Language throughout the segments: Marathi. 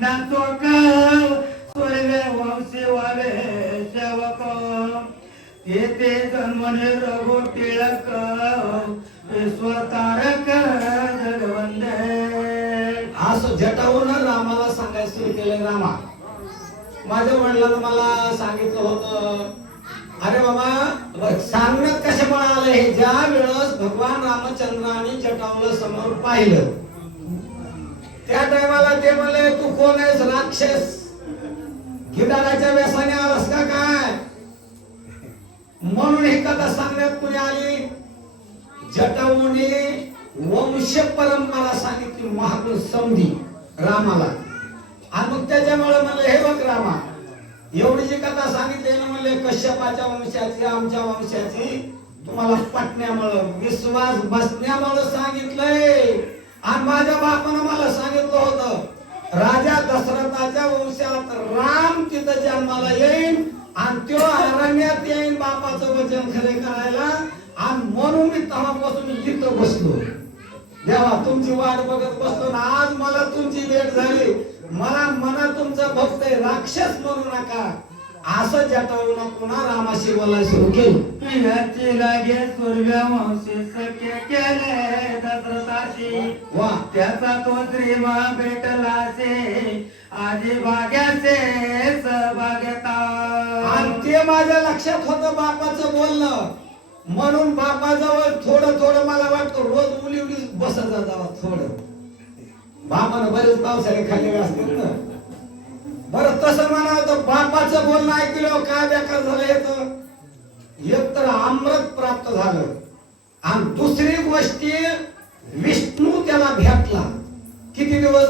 नाचो रघु टिळक जगवंदे असं जटावून रामाला सांगायला सुरू केलं रामा. माझ्या वडिलांना मला सांगितलं होतं अरे बाबा सांगण्यात कशामुळे आलं हे ज्या वेळेस भगवान रामचंद्राने जटावलं समोर पाहिलं टायमाला ते म्हणले तू कोण आहेस राक्षस? गिटाराच्या व्यसाने आलास का काय? म्हणून ही कथा सांगण्यात कुणी आली? जटाऊने वंश परंपरा सांगितली महात्मा समधी रामाला. आणि मग त्याच्यामुळे म्हणलं हे बघ रामा एवढी जी कथा सांगितली ना म्हणले कश्यपाच्या वंशाची आमच्या वंशाची तुम्हाला पटण्यामुळं विश्वास बसण्यामुळं सांगितलंय. आणि माझ्या बापानं मला सांगितलं होतं राजा दशरथाच्या वंशात राम तिथं जन्माला येईल आणि तो अरण्यात येईल बापाचं वचन खरे करायला. आणि म्हणून मी तेव्हापासून तिथं बसलो. देवा तुमची वाट बघत बसलो ना आज मला तुमची भेट झाली. मला मना तुमचा भक्त राक्षस म्हणू नका. असं जटावू पुन्हा रामाशी बोलायला सुरू केलं. याची लागे सूर्यवंशी सख्य केले दशरथाशी. वा. त्याचा तो श्रीमा भेटलासे. आजी भाग्याचे सहभाग्यता आणि ते माझ्या लक्षात होतं बापाचं बोलणं. म्हणून बापाजवळ थोडं थोडं मला वाटतं रोज उली उली बसत जावा थोडं. बापानं बरेच पावसाळे खाल्लेले असतील ना. बरं तसं म्हणा तर बापाचं बोलणं ऐकलं काय बेकार झालं याचं एक तर अमृत प्राप्त झालं. आणि दुसरी गोष्टी विष्णू त्याला भेटला. किती दिवस?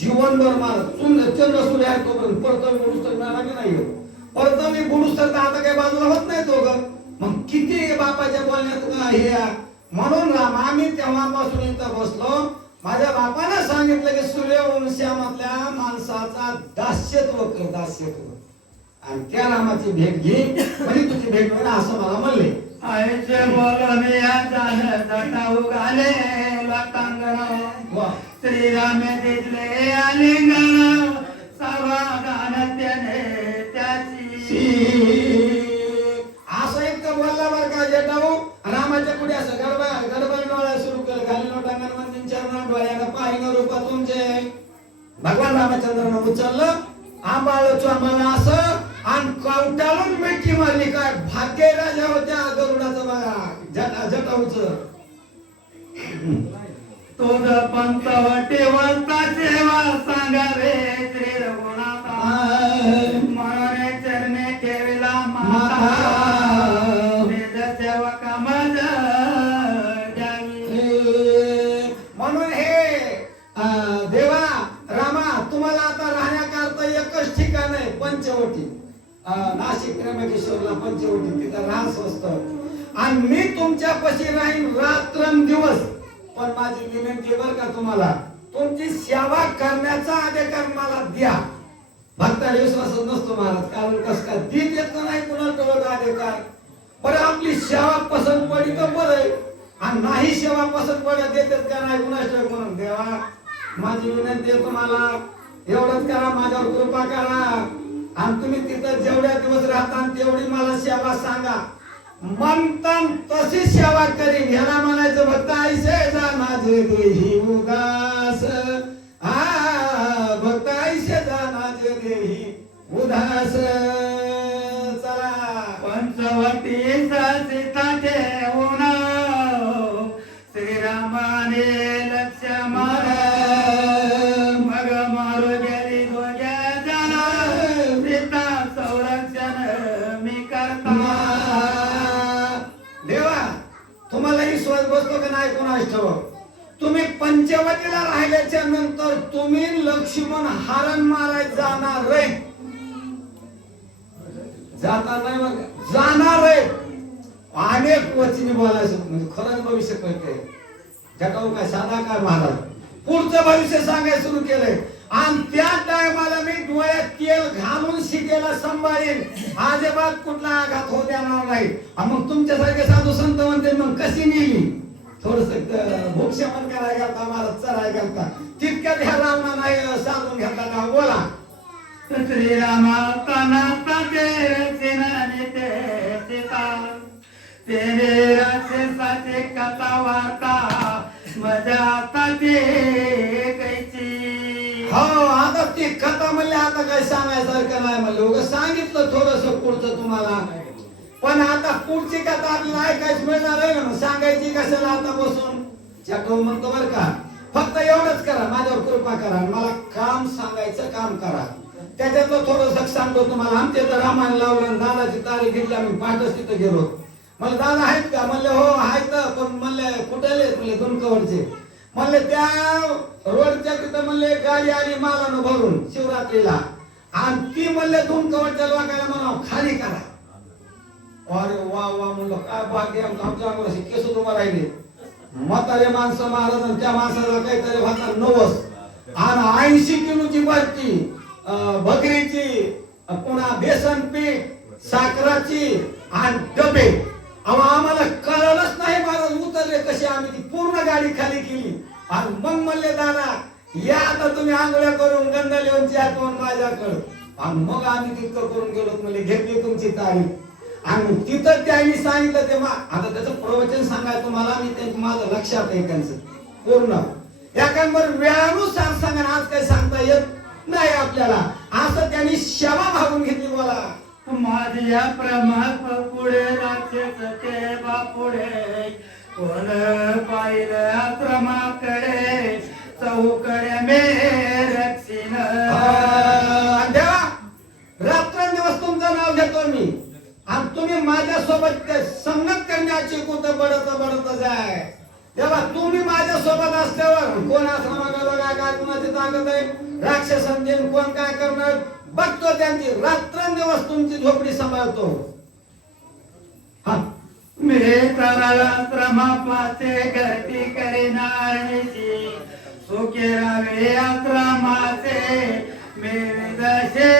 जीवनभर मार चंद्र चंद्र सूर्य आहे तोपर्यंत. परत गुरुस्तर मिळाला की नाही परत मी बुडूस तर आता काही बाजूला होत नाही तो ग मग किती बापाच्या बोलण्यात हे म्हणून राम आम्ही तेव्हापासून इथं बसलो. माझ्या बापानं सांगितलं की सूर्यवंशामधल्या माणसाचा दास्यत्व कर दास्यत्व. आणि त्या रामाची भेट घे म्हणजे तुझी भेट होईल असं मला म्हणले. आईचे घाले लोकांगण. वा. श्रीरामे दिसले आलिंगण समाधान त्याने रामचंद्रानं उचललं. आंबाळ चोंबाला असं. आणि कवटाळून मिठी मारली. काय भाग्य राजा होत्या गरुडाचं बघा. जटाऊच. तो पंत पंचवटी वंताचे वा सांगा रे नाशिक त्र्यंबकेश्वरला पंचवटी तिथं राहस असत आणि मी तुमच्या पशी राहीन रात्रंदिवस. पण माझी विनंती बर का तुम्हाला तुमची सेवा करण्याचा अधिकार मला द्या. भक्ताला विश्वास नसतो महाराज कारण कस का देत येत नाही कुणाला अधिकार. बरं आपली सेवा पसंत पडली तर बरं आहे. आणि नाही सेवा पसंत पडत देतात का नाही? कुणाशिवाय म्हणून देवा. माझी विनंती आहे तुम्हाला एवढंच करा माझ्यावर कृपा करा. आणि तुम्ही तिथं जेवढ्या दिवस राहता तेवढी मला सेवा सांगा. म्हणतान तशी सेवा करीन. ह्याला म्हणायचं भक्त आईसे जा माझे देही उदास. आ भक्त आईसे जा माझे देही उदास. का तुम्ही पंचवटीला राहिल्याच्या नंतर तुम्ही लक्ष्मण हारण माराय जाणार रे. जाता नाही मग जाणार रे. अनेक वचनी बोलायचं म्हणजे खरंच भविष्य कळते जगाऊ काय साधा काय महाराज पुढचं भविष्य सांगायला सुरू केलंय. आणि त्या टायमाला मी डोळ्यात तेल घालून शिकेला सांभाळेन. अजिबात कुठला आघात होऊ देणार नाही. मग तुमच्यासारखे साधू संत म्हणते मग कशी नेली? थोडस भूक्षमन करायला घालता मला चराय घालता तितक्यात ह्या रावणा नाही साधून घेतला का? बोला. श्रीरामा ताना ते सीता. तेरे राक्षसाचे कथा वार्ता मजा आता ते कैची. हो आता ती कथा म्हणले आता काही सांगायसारखं नाही म्हणलं. उगाच सांगितलं थोडस पुढचं तुम्हाला. पण आता पुढची कथा आपल्याला ऐकायची मिळणार आहे ना मग सांगायची कशाला आता बसून? चटव म्हणतो बर का. फक्त एवढंच करा माझ्यावर कृपा करा मला काम सांगायचं काम करा. त्याच्यातलं थोडस सांगतो तुम्हाला. आमच्या तर रामायण लावलं दादाची तारीख घेतली आम्ही पाठच तिथं गेलो. मला दादा आहेत का? म्हणले हो आहेत पण म्हणले कुठले म्हणले दुमकवरचे म्हणले त्या रोडच्या तिथं म्हणले गाडी आली मालानं भरून शिवरात्रीला. आणि ती म्हणले दुमकवरच्या लोकांना म्हणा खाली करा. अरे वा वा म्हणलं काय भाग्य आमचं? आमच्या केस उभा राहिले म्हातारे माणसं महाराज आणि त्या माणसाला काहीतरी होता नवस. आणि ऐंशी किलोची बाटली अं, बकरीची पुन्हा बेसन पीठ साखराची आणि डबे. अहो आम्हाला कळलंच नाही महाराज उतरले कसे आम्ही ती पूर्ण गाडी खाली केली. आणि मग म्हणले दादा या आता तुम्ही आंघोळ्या करून गंध लिहून आठवण माझ्याकडं. आणि मग आम्ही तितकं करून गेलो म्हणजे घेतली तुमची तारीख. आणि तिथं त्यांनी सांगितलं ते आता त्याचं प्रवचन सांगाय तुम्हाला आणि ते माझं लक्षात आहे त्यांचं. पूर्ण. एकांबर वेळानुसार सांगा आज काही सांगता येत नाही आपल्याला. असं त्यांनी क्षमा भागून घेतली बोला माझ्या प्रमाप पुढे राक्षस ते बापुढे. कोण पाहिलं प्रमाकडे चौकडे मे माझ्यासोबत संगत करण्याची कुत बडत बडत आहे. तेव्हा तुम्ही माझ्यासोबत असल्यावर कोण आश्रमाकडे बघा काय कुणाची ताकद आहे? राक्षसांचे कोण काय करणार? बघतो त्यांची रात्रंदिवस तुमची झोपडी सांभाळतो. हा. मी तर आश्रमापाचे गती करीनाची सुखे रावे आश्रमाचे मी विदशे निदिगो.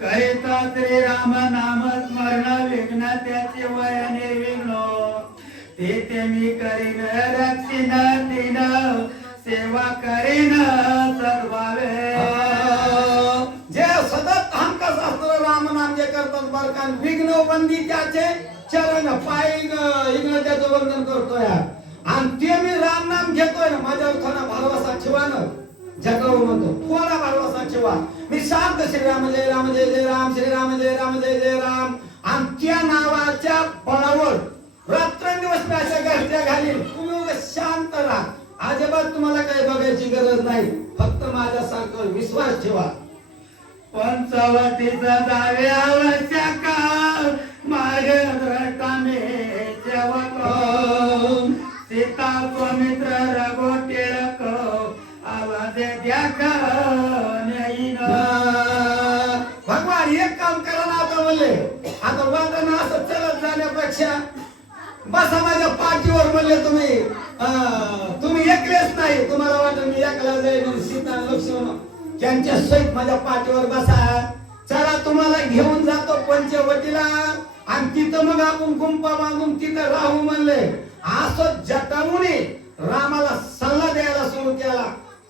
करिता राम नाम स्मरण विघ्न त्याचे वयाने निर्विघ्न ते ते मी करीन रक्षिण दिन. सेवा करीन सर्वावे. जे सतत हमखास असतं राम नाम जे करतात बरं का विघ्न बंदी त्याचे चरण पाय इग्न त्याचं वंदन करतोय. आणि ते मी राम नाम घेतोय ना माझ्यावर थोडा भरवसा ठेवा ना जगावर म्हणतो थोडा भरवसा ठेवा मी शांत श्रीराम जय राम जय जय राम श्रीराम जय राम जय जय राम. आमच्या नावाच्या बळावर रात्रंदिवस मी अशा घरच्या घालील तुम्ही उगाच शांत राहा. अजिबात तुम्हाला काही बघायची गरज नाही. फक्त माझ्यासारखं विश्वास ठेवा. पंचवटीचा जाव्यावर का मार्ग द्रष्टाने सेवक सीता मित्र भगवान एक काम करा ना आता म्हणले. आता वादन असं चलत जाण्यापेक्षा बसा माझ्या पाठीवर म्हणले तुम्ही. तुम्ही एकलेच नाही. तुम्हाला वाटत मी एकला जाईल सीता लक्ष्मण त्यांच्या सहित माझ्या पाठीवर बसा. चला तुम्हाला घेऊन जातो पंचवटीला. आणि तिथं मग आपण गुंपा बांधून तिथं राहू म्हणले. असं जटामुने रामाला सल्ला द्यायला सुरू केला.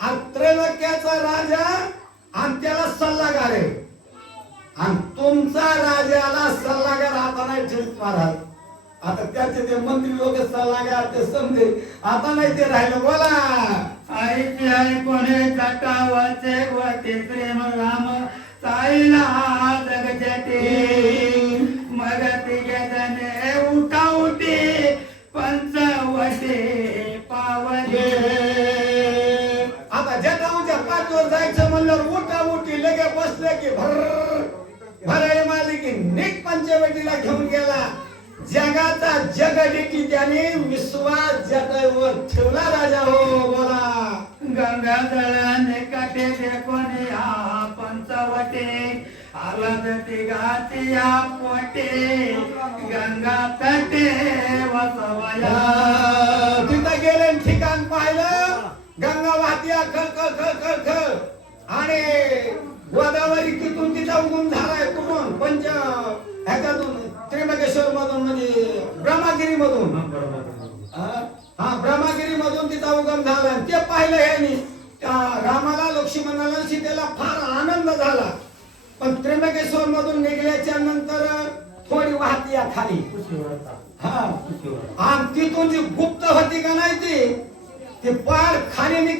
त्रैलोक्याचा राजा आणि त्याला सल्लागार आहे. आणि तुमचा राजाला सल्लागार आता नाही ठेवत महाराज. आता त्याचे ते मंत्री लोक सल्लागार ते समजे. आता नाही ते राहिलं. बोला. ऐकले आई कोणे व ते प्रेम राम साईला जगजते. जटाऊच्या पाठवर जायचं म्हणल्यावर उठा उठी लगे बसले की भर भराई मारली की नीट पंचवटीला घेऊन गेला. जगाचा जगडेटी त्याने विश्वास जटावर ठेवला राजा हो बोला. गंगा जळाने काटे कोणी हा पंचवटे. आला तिघाची या पोटे गंगा तटे वसवया. तिथं गेले ठिकाण पाहिलं. गंगा वाहती खळ खळ खळ खळ खळ. आणि गोदावरी तिथून तिचा उगम झालाय कुठून? पंच ह्याच्यातून त्र्यंबकेश्वर मधून म्हणजे ब्रह्मागिरी मधून हा ब्रह्मागिरी मधून तिचा उगम झाला. ते पाहिलं ह्यानी. त्या रामाला लक्ष्मणाला सीतेला फार आनंद झाला. पण त्र्यंबकेश्वर मधून निघल्याच्या नंतर थोडी वाहती खाली. हा. आणि तिथून जी गुप्त होती का नाही ती ते पार खाण्याने